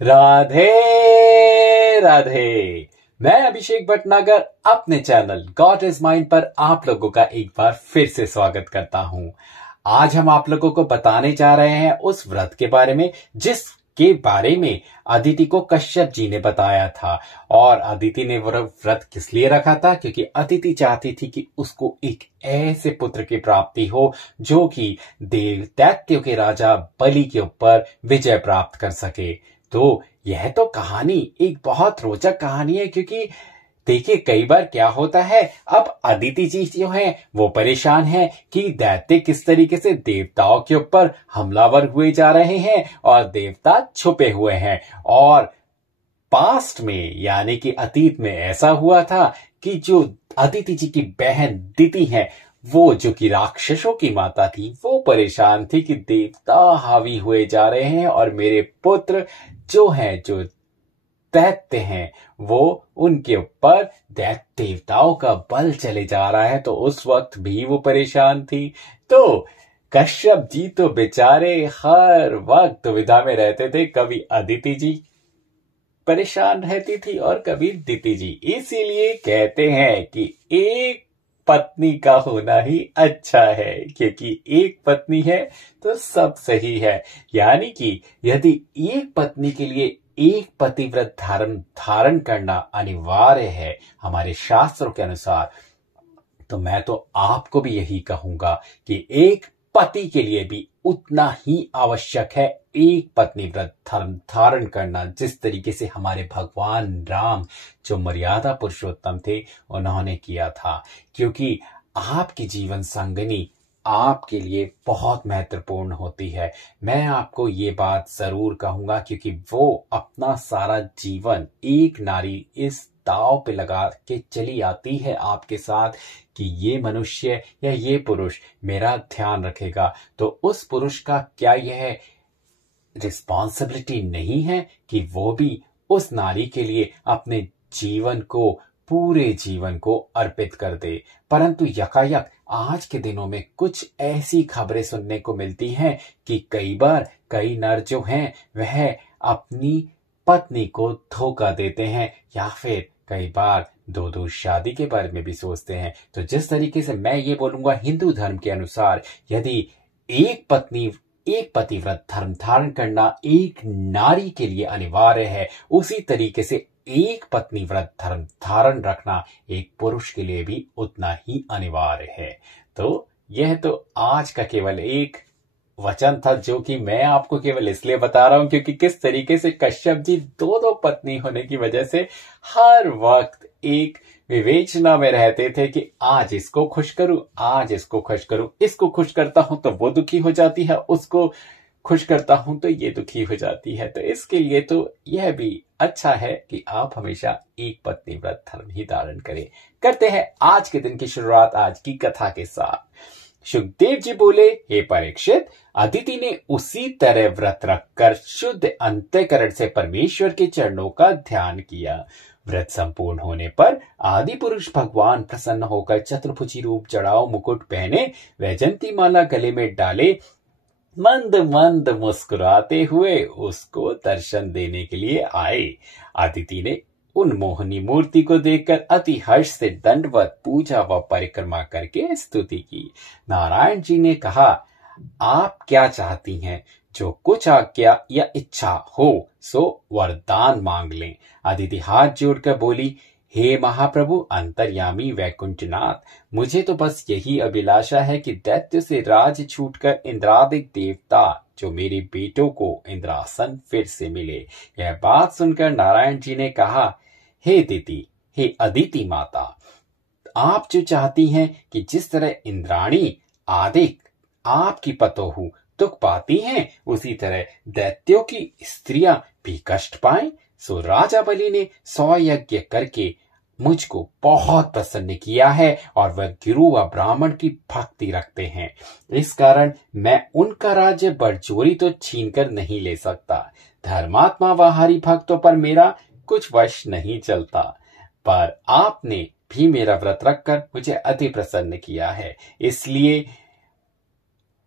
राधे राधे। मैं अभिषेक भटनागर अपने channel God is mind पर आप लोगों का एक बार फिर से स्वागत करता हूं। आज हम आप लोगों को बताने जा रहे हैं उस व्रत के बारे में जिसके बारे में अदिति को कश्यप जी ने बताया था। और अदिति ने वो व्रत किस लिए रखा था? क्योंकि अदिति चाहती थी कि उसको एक ऐसे पुत्र की प्राप्ति हो जो कि दैत्यों के राजा बलि के ऊपर विजय प्राप्त कर सके। तो यह तो कहानी एक बहुत रोचक कहानी है, क्योंकि देखिए कई बार क्या होता है, अब अदिति जी जो हैं वो परेशान हैं कि दैत्य किस तरीके से देवताओं के ऊपर हमलावर हुए जा रहे हैं और देवता छुपे हुए हैं। और पास्ट में यानी कि अतीत में ऐसा हुआ था कि जो अदिति जी की बहन दिति है, वो जो कि राक्षसों की माता थी, वो परेशान थी कि देवता हावी हुए जा रहे हैं और मेरे पुत्र जो दैत्य हैं वो उनके ऊपर दैत्य देवताओं का बल चले जा रहा है। तो उस वक्त भी वो परेशान थी। तो कश्यप जी तो बेचारे हर वक्त दुविधा में रहते थे, कभी अदिति जी परेशान रहती थी और कभी दिति जी। इसीलिए कहते हैं कि एक पत्नी का होना ही अच्छा है, क्योंकि एक पत्नी है तो सब सही है। यानी कि यदि एक पत्नी के लिए एक पतिव्रत धारण करना अनिवार्य है हमारे शास्त्रों के अनुसार, तो मैं तो आपको भी यही कहूंगा कि एक पति के लिए भी उतना ही आवश्यक है एक पत्नी व्रत धारण करना, जिस तरीके से हमारे भगवान राम जो मर्यादा पुरुषोत्तम थे उन्होंने किया था। क्योंकि आपकी जीवन संगनी आपके लिए बहुत महत्वपूर्ण होती है। मैं आपको ये बात जरूर कहूंगा, क्योंकि वो अपना सारा जीवन एक नारी इस दांव पे लगा के चली आती है आपके साथ कि ये मनुष्य या ये पुरुष मेरा ध्यान रखेगा। तो उस पुरुष का क्या यह रिस्पॉन्सिबिलिटी नहीं है कि वो भी उस नारी के लिए अपने जीवन को, पूरे जीवन को अर्पित कर दे? परंतु यकायक आज के दिनों में कुछ ऐसी खबरें सुनने को मिलती हैं कि कई बार कई नर जो हैं वह अपनी पत्नी को धोखा देते हैं, या फिर कई बार दो शादी के बारे में भी सोचते हैं। तो जिस तरीके से मैं ये बोलूंगा, हिंदू धर्म के अनुसार यदि एक पतिव्रत धर्म धारण करना एक नारी के लिए अनिवार्य है, उसी तरीके से एक पत्नी व्रत धर्म धारण रखना एक पुरुष के लिए भी उतना ही अनिवार्य है। तो यह तो आज का केवल एक वचन था जो कि मैं आपको केवल इसलिए बता रहा हूं क्योंकि किस तरीके से कश्यप जी दो पत्नी होने की वजह से हर वक्त एक विवेचना में रहते थे कि आज इसको खुश करूं, आज इसको खुश करूं, इसको खुश करता हूं तो वो दुखी हो जाती है, उसको खुश करता हूं तो ये दुखी हो जाती है। तो इसके लिए तो यह भी अच्छा है कि आप हमेशा एक पत्नी व्रत धर्म ही धारण करें। करते हैं आज के दिन की शुरुआत आज की कथा के साथ। सुखदेव जी बोले, हे परीक्षित, अदिति ने उसी तरह व्रत रखकर शुद्ध अंतःकरण से परमेश्वर के चरणों का ध्यान किया। व्रत संपूर्ण होने पर आदि पुरुष भगवान प्रसन्न होकर चतुर्भुजी रूप जड़ाओ मुकुट पहने, वैजंती माला गले में डाले, मंद मंद मुस्कुराते हुए उसको दर्शन देने के लिए आए। अदिति ने उन मोहनी मूर्ति को देखकर अति हर्ष से दंडवत पूजा व परिक्रमा करके स्तुति की। नारायण जी ने कहा, आप क्या चाहती हैं? जो कुछ आज्ञा या इच्छा हो सो वरदान मांग लें। अदिति हाथ जोड़कर बोली, हे महाप्रभु अंतर्यामी वैकुंठनाथ, मुझे तो बस यही अभिलाषा है कि दैत्य से राज छूटकर इंद्रादिक देवता जो मेरे बेटों को इंद्रासन फिर से मिले। यह बात सुनकर नारायण जी ने कहा, हे दिति, हे अदिति माता, आप जो चाहती हैं कि जिस तरह इंद्राणी आदि आपकी पतोहू दुख पाती हैं, उसी तरह दैत्यों की स्त्रियां भी कष्ट पाएं। सो राजा बलि ने 100 यज्ञ करके मुझको बहुत प्रसन्न किया है और वह गुरु व ब्राह्मण की भक्ति रखते हैं। इस कारण मैं उनका राज्य बरजोरी तो छीन कर नहीं ले सकता। धर्मात्मा व हरि भक्तों पर मेरा कुछ वश नहीं चलता, पर आपने भी मेरा व्रत रखकर मुझे अति प्रसन्न किया है। इसलिए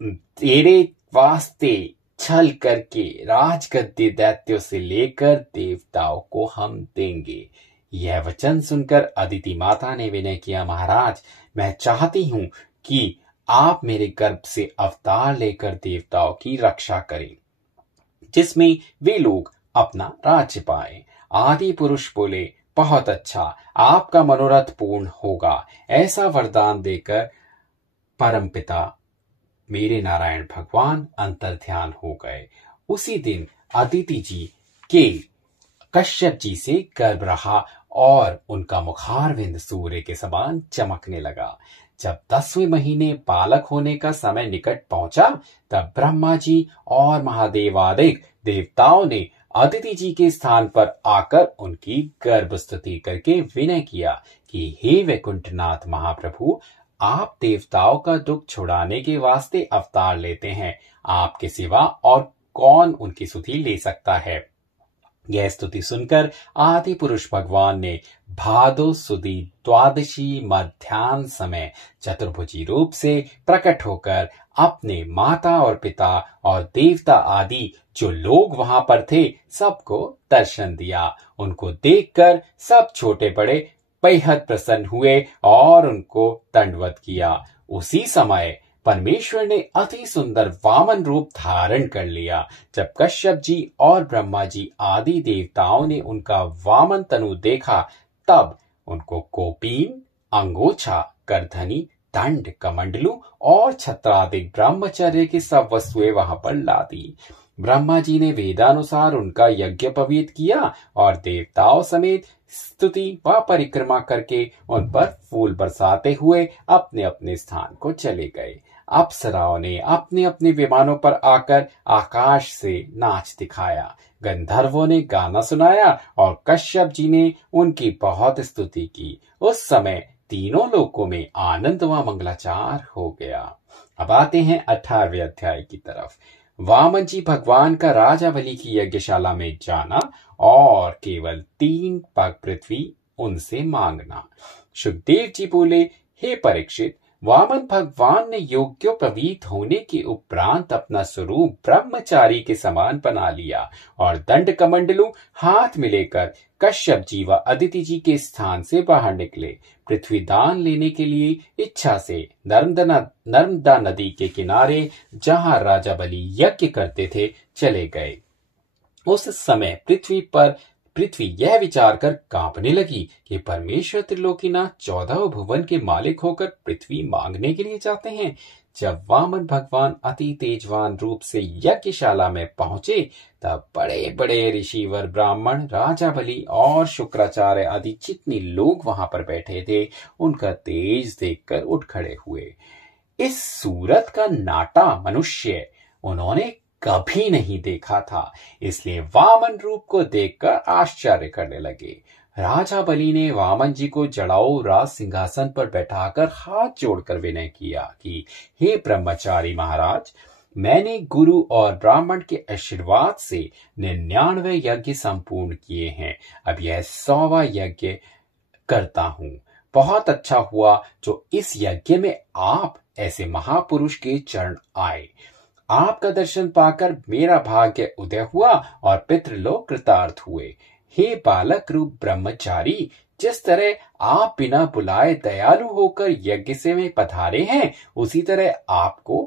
तेरे वास्ते छल करके राजगद्दी दैत्यों से लेकर देवताओं को हम देंगे। यह वचन सुनकर अदिति माता ने विनय किया, महाराज, मैं चाहती हूं कि आप मेरे गर्भ से अवतार लेकर देवताओं की रक्षा करें, जिसमें वे लोग अपना राज्य पाए। आदि पुरुष बोले, बहुत अच्छा, आपका मनोरथ पूर्ण होगा। ऐसा वरदान देकर परमपिता मेरे नारायण भगवान अंतर्ध्यान हो गए। उसी दिन अदिति जी के कश्यप जी से गर्भ रहा और उनका मुखारविंद सूर्य के समान चमकने लगा। जब 10वें महीने बालक होने का समय निकट पहुंचा, तब ब्रह्मा जी और महादेवादिक देवताओं ने अदिति जी के स्थान पर आकर उनकी गर्भ स्तुति करके विनय किया कि हे वैकुंठनाथ महाप्रभु, आप देवताओं का दुख छुड़ाने के वास्ते अवतार लेते हैं। आपके सिवा और कौन उनकी स्तुति ले सकता है। यह स्तुति सुनकर आदि पुरुष भगवान ने भादो सुदी द्वादशी मध्याह्न समय चतुर्भुजी रूप से प्रकट होकर अपने माता और पिता और देवता आदि जो लोग वहां पर थे सबको दर्शन दिया। उनको देखकर सब छोटे बड़े बेहद प्रसन्न हुए और उनको दंडवत किया। उसी समय परमेश्वर ने अति सुंदर वामन रूप धारण कर लिया। जब कश्यप जी और ब्रह्मा जी आदि देवताओं ने उनका वामन तनु देखा, तब उनको कोपीन, अंगोछा, करधनी, दंड, कमंडलू और छत्रादिक ब्रह्मचर्य की सब वस्तुएं वहां पर ला दी। ब्रह्मा जी ने वेदानुसार उनका यज्ञ पवित्र किया और देवताओं समेत स्तुति व परिक्रमा करके उन पर फूल बरसाते हुए अपने अपने स्थान को चले गए। अप्सराओं ने अपने अपने विमानों पर आकर आकाश से नाच दिखाया। गंधर्वों ने गाना सुनाया और कश्यप जी ने उनकी बहुत स्तुति की। उस समय तीनों लोकों में आनंद व मंगलाचार हो गया। अब आते हैं 18वें अध्याय की तरफ। वामन जी भगवान का राजा बलि की यज्ञशाला में जाना और केवल 3 पग पृथ्वी उनसे मांगना। सुखदेव जी बोले, हे परीक्षित, वामन भगवान ने योग्योपवीत होने के उपरांत अपना स्वरूप ब्रह्मचारी के समान बना लिया और दंड कमंडलू हाथ में लेकर कश्यप जी व अदिति जी के स्थान से बाहर निकले। पृथ्वी दान लेने के लिए इच्छा से नर्मदा नदी के किनारे जहां राजा बलि यज्ञ करते थे चले गए। उस समय पृथ्वी यह विचार कर कांपने लगी कि परमेश्वर त्रिलोकीनाथ 14 भुवन के मालिक होकर पृथ्वी मांगने के लिए जाते हैं। जब वामन भगवान अति तेजवान रूप से यज्ञशाला में पहुंचे, तब बड़े बड़े ऋषिवर, ब्राह्मण, राजा बलि और शुक्राचार्य आदि जितने लोग वहां पर बैठे थे, उनका तेज देखकर उठ खड़े हुए। इस सूरत का नाटा मनुष्य उन्होंने कभी नहीं देखा था, इसलिए वामन रूप को देखकर आश्चर्य करने लगे। राजा बलि ने वामन जी को जड़ाऊ राज सिंहासन पर बैठाकर हाथ जोड़कर विनय किया कि हे ब्रह्मचारी महाराज, मैंने गुरु और ब्राह्मण के आशीर्वाद से 99 यज्ञ संपूर्ण किए हैं। अब यह 100वां यज्ञ करता हूं। बहुत अच्छा हुआ जो इस यज्ञ में आप ऐसे महापुरुष के चरण आए। आपका दर्शन पाकर मेरा भाग्य उदय हुआ और पितृलोक कृतार्थ हुए। हे बालक रूप ब्रह्मचारी, जिस तरह आप बिना बुलाए दयालु होकर यज्ञ से में पधारे हैं, उसी तरह आपको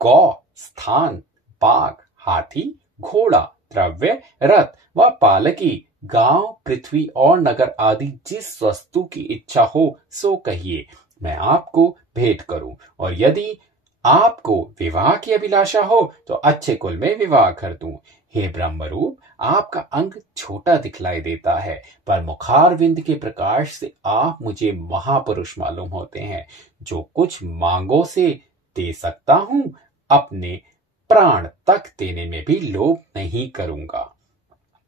गौ, स्थान, बाघ, हाथी, घोड़ा, द्रव्य, रथ व पालकी, गांव, पृथ्वी और नगर आदि जिस वस्तु की इच्छा हो सो कहिए, मैं आपको भेंट करूं। और यदि आपको विवाह की अभिलाषा हो तो अच्छे कुल में विवाह कर दूं। हे ब्रह्मरूप, आपका अंग छोटा दिखलाई देता है, पर मुखारविंद के प्रकाश से आप मुझे महापुरुष मालूम होते हैं। जो कुछ मांगो से दे सकता हूं, अपने प्राण तक देने में भी लोभ नहीं करूंगा।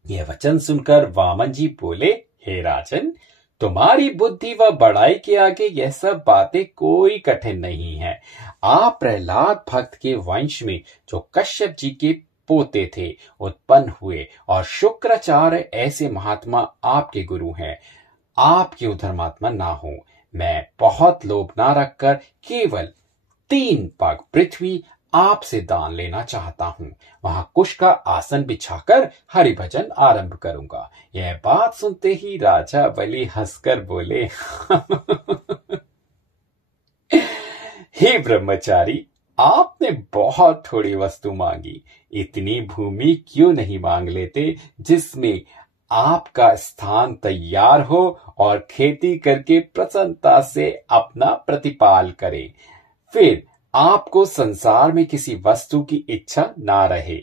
यह वचन सुनकर वामन जी बोले, हे राजन, तुम्हारी बुद्धि व बड़ाई के आगे यह सब बातें कोई कठिन नहीं है। आप प्रहलाद भक्त के वंश में जो कश्यप जी के पोते थे उत्पन्न हुए और शुक्राचार्य ऐसे महात्मा आपके गुरु हैं। आप क्यों धर्मात्मा ना हो। मैं बहुत लोभ ना रखकर केवल 3 पग पृथ्वी आपसे दान लेना चाहता हूँ। वहां कुश का आसन बिछाकर हरि भजन आरंभ करूंगा। यह बात सुनते ही राजा बलि हंसकर बोले, हे ब्रह्मचारी, आपने बहुत थोड़ी वस्तु मांगी। इतनी भूमि क्यों नहीं मांग लेते जिसमें आपका स्थान तैयार हो और खेती करके प्रसन्नता से अपना प्रतिपाल करें। फिर आपको संसार में किसी वस्तु की इच्छा ना रहे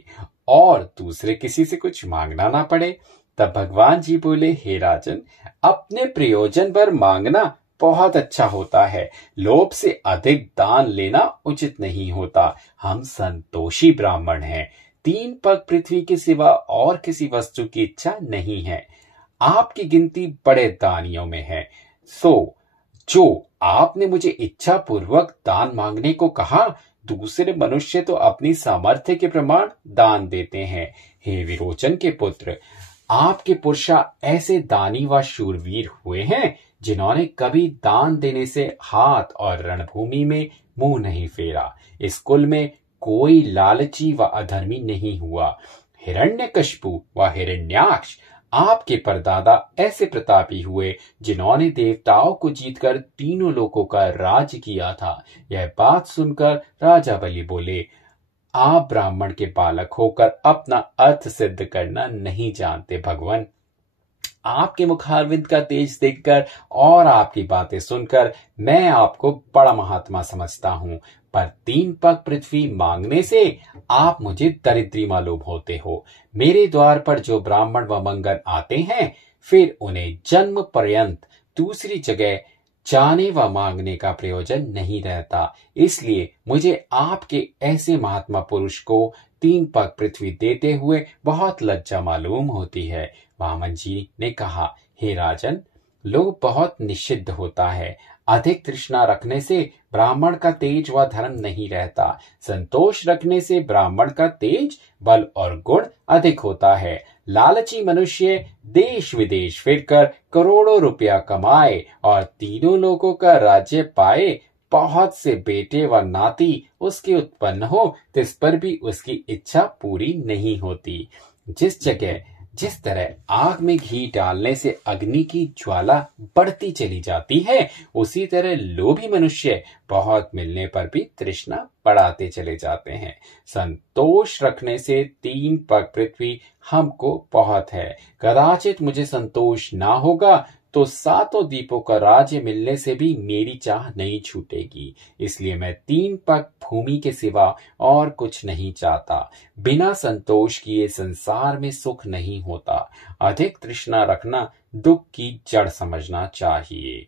और दूसरे किसी से कुछ मांगना ना पड़े। तब भगवान जी बोले, हे राजन, अपने प्रयोजन पर मांगना बहुत अच्छा होता है। लोभ से अधिक दान लेना उचित नहीं होता। हम संतोषी ब्राह्मण हैं। 3 पग पृथ्वी के सिवा और किसी वस्तु की इच्छा नहीं है। आपकी गिनती बड़े दानियों में है। सो जो आपने मुझे इच्छा पूर्वक दान मांगने को कहा, दूसरे मनुष्य तो अपनी सामर्थ्य के प्रमाण दान देते हैं। हे विरोचन के पुत्र, आपके पुरुषा ऐसे दानी व शूरवीर हुए हैं जिन्होंने कभी दान देने से हाथ और रणभूमि में मुंह नहीं फेरा। इस कुल में कोई लालची व अधर्मी नहीं हुआ। हिरण्यकशिपु व हिरण्याक्ष आपके परदादा ऐसे प्रतापी हुए जिन्होंने देवताओं को जीतकर तीनों लोकों का राज किया था। यह बात सुनकर राजा बलि बोले, आप ब्राह्मण के बालक होकर अपना अर्थ सिद्ध करना नहीं जानते भगवान। आपके मुखारविंद का तेज देखकर और आपकी बातें सुनकर मैं आपको बड़ा महात्मा समझता हूं, पर 3 पग पृथ्वी मांगने से आप मुझे दरिद्री मालूम होते हो। मेरे द्वार पर जो ब्राह्मण व मंगन आते हैं, फिर उन्हें जन्म पर्यंत दूसरी जगह जाने व मांगने का प्रयोजन नहीं रहता। इसलिए मुझे आपके ऐसे महात्मा पुरुष को 3 पग पृथ्वी देते हुए बहुत लज्जा मालूम होती है। वामन जी ने कहा, हे राजन, लोभ बहुत निषिद्ध होता है। अधिक तृष्णा रखने से ब्राह्मण का तेज व धर्म नहीं रहता। संतोष रखने से ब्राह्मण का तेज, बल और गुण अधिक होता है। लालची मनुष्य देश विदेश फिरकर करोड़ों रुपया कमाए और तीनों लोगों का राज्य पाए, बहुत से बेटे व नाती उसके उत्पन्न हो, तिस पर भी उसकी इच्छा पूरी नहीं होती। जिस तरह आग में घी डालने से अग्नि की ज्वाला बढ़ती चली जाती है, उसी तरह लोभी मनुष्य बहुत मिलने पर भी तृष्णा बढ़ाते चले जाते हैं। संतोष रखने से 3 पग पृथ्वी हमको बहुत है। कदाचित मुझे संतोष ना होगा तो 7 द्वीपों का राज्य मिलने से भी मेरी चाह नहीं छूटेगी। इसलिए मैं 3 पग भूमि के सिवा और कुछ नहीं चाहता। बिना संतोष किए संसार में सुख नहीं होता। अधिक तृष्णा रखना दुख की जड़ समझना चाहिए।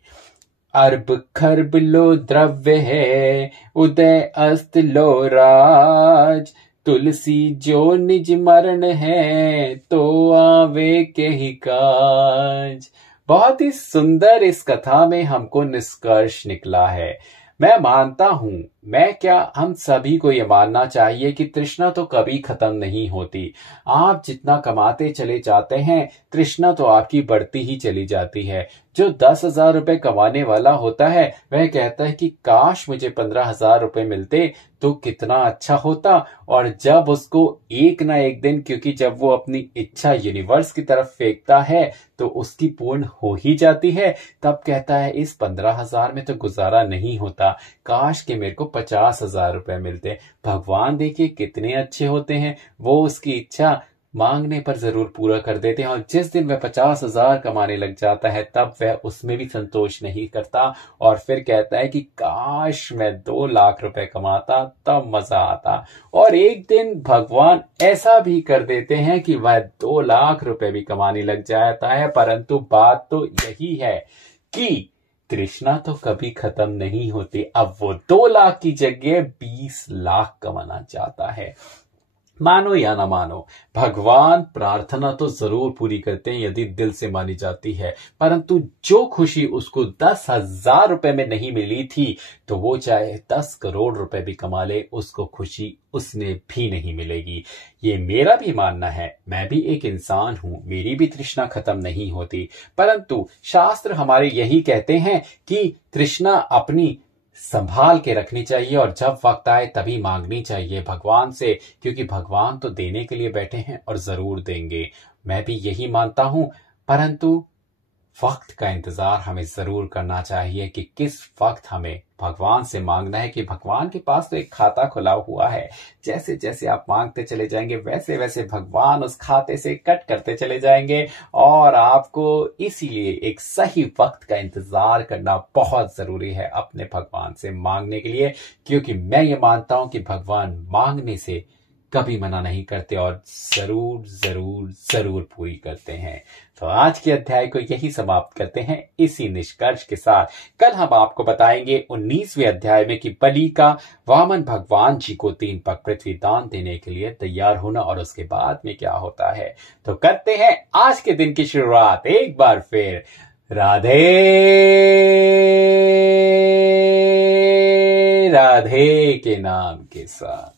अर्ब खर्ब लो द्रव्य है, उदय अस्त लो राज। तुलसी जो निज मरण है, तो आवे के ही काज। बहुत ही सुंदर इस कथा में हमको निष्कर्ष निकला है। मैं मानता हूं, मैं क्या, हम सभी को ये मानना चाहिए कि तृष्णा तो कभी खत्म नहीं होती। आप जितना कमाते चले जाते हैं, तृष्णा तो आपकी बढ़ती ही चली जाती है। जो 10,000 रुपए कमाने वाला होता है, वह कहता है कि काश मुझे 15,000 रुपए मिलते तो कितना अच्छा होता। और जब उसको एक ना एक दिन, क्योंकि जब वो अपनी इच्छा यूनिवर्स की तरफ फेंकता है तो उसकी पूर्ण हो ही जाती है, तब कहता है इस 15,000 में तो गुजारा नहीं होता, काश के मेरे को 50,000 रुपए मिलते। भगवान देखिए कितने अच्छे होते हैं, वो उसकी इच्छा मांगने पर जरूर पूरा कर देते हैं। और जिस दिन वह 50,000 कमाने लग जाता है, तब वह उसमें भी संतोष नहीं करता और फिर कहता है कि काश मैं 2 लाख रुपए कमाता, तब मजा आता। और एक दिन भगवान ऐसा भी कर देते हैं कि वह 2 लाख रुपए भी कमाने लग जाता है। परंतु बात तो यही है कि तृष्णा तो कभी खत्म नहीं होती। अब वो 2 लाख की जगह 20 लाख कमाना चाहता है। मानो या ना मानो, भगवान प्रार्थना तो जरूर पूरी करते हैं यदि दिल से मानी जाती है। परंतु जो खुशी उसको 10,000 रुपए में नहीं मिली थी, तो वो चाहे 10 करोड़ रुपए भी कमा ले, उसको खुशी उसमें भी नहीं मिलेगी। ये मेरा भी मानना है। मैं भी एक इंसान हूं, मेरी भी तृष्णा खत्म नहीं होती। परंतु शास्त्र हमारे यही कहते हैं कि तृष्णा अपनी संभाल के रखनी चाहिए और जब वक्त आए तभी मांगनी चाहिए भगवान से, क्योंकि भगवान तो देने के लिए बैठे हैं और जरूर देंगे। मैं भी यही मानता हूं, परंतु वक्त का इंतजार हमें जरूर करना चाहिए कि किस वक्त हमें भगवान से मांगना है, कि भगवान के पास तो एक खाता खुला हुआ है। जैसे जैसे आप मांगते चले जाएंगे वैसे वैसे भगवान उस खाते से कट करते चले जाएंगे, और आपको इसीलिए एक सही वक्त का इंतजार करना बहुत जरूरी है अपने भगवान से मांगने के लिए, क्योंकि मैं ये मानता हूं कि भगवान मांगने से कभी मना नहीं करते और जरूर जरूर जरूर पूरी करते हैं। तो आज के अध्याय को यही समाप्त करते हैं इसी निष्कर्ष के साथ। कल हम आपको बताएंगे 19वें अध्याय में कि बलि का वामन भगवान जी को 3 पग पृथ्वी दान देने के लिए तैयार होना और उसके बाद में क्या होता है। तो करते हैं आज के दिन की शुरुआत एक बार फिर राधे राधे के नाम के साथ।